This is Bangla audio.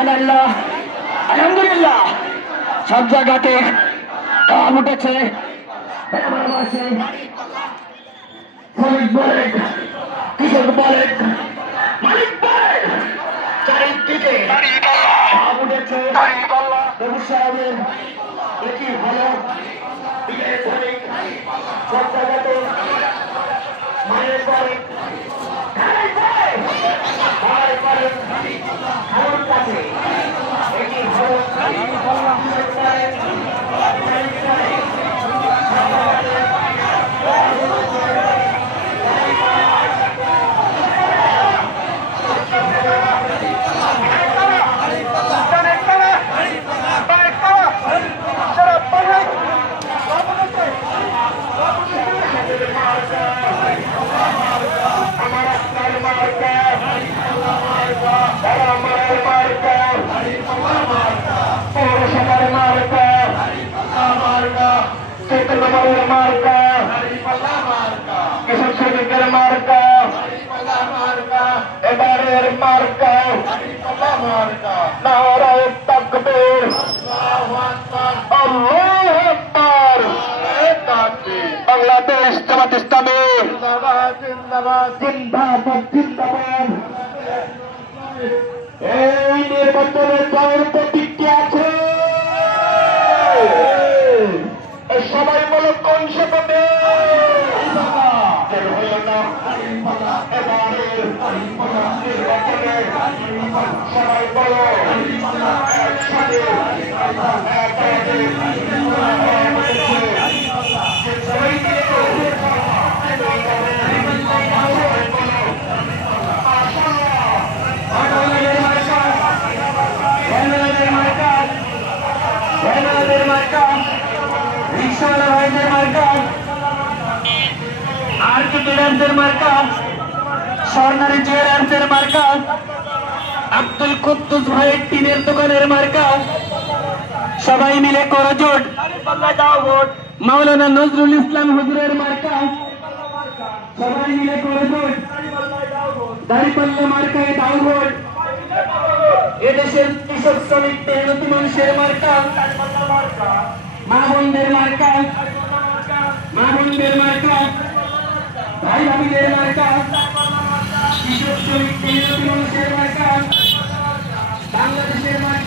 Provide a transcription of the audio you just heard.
সুবহানাল্লাহ আলহামদুলিল্লাহ সব জায়গাতে কাম উঠেছে শ্রমিক বলেন কৃষক বলেন মালিক বলেন চারিদিকে কাম উঠেছে প্রভু সাহেবের একই হলো বিয়ের শ্রমিক সব জায়গাতে মায়ের পরে আমার কাছে একই হলো কৃষক শ্রমিকের মার্কা এবারের মার্কা নারায়ে তাকবীর আল্লাহু আকবার বাংলাদেশ জামাত ইসলামী জিন্দাবাদ জিন্দাবাদ জিন্দাবাদ এই নির্বাচনে জয়ের প্রতিজ্ঞা আছে সবাই বলো কোন শপথে সবাই বলো স্বর্ণালী জুয়েলার্সের মার্কা আব্দুল কুদ্দুস ভাইয়ের টিনের দোকানের মার্কা সবাই মিলে করো জোট মাওলানা নজরুল ইসলাম হুজুরের মার্কা সবাই মিলে করো জোট দাঁড়িপাল্লা মার্কায় দাও ভোট এদেশের কৃষক শ্রমিক মেহনতি মানুষের মার্কা মা বোনদের মার্কা ভাই ভাবিদের মার্কা কৃষক শ্রমিক মেহনতি মানুষের মার্কা বাংলাদেশের মার্কা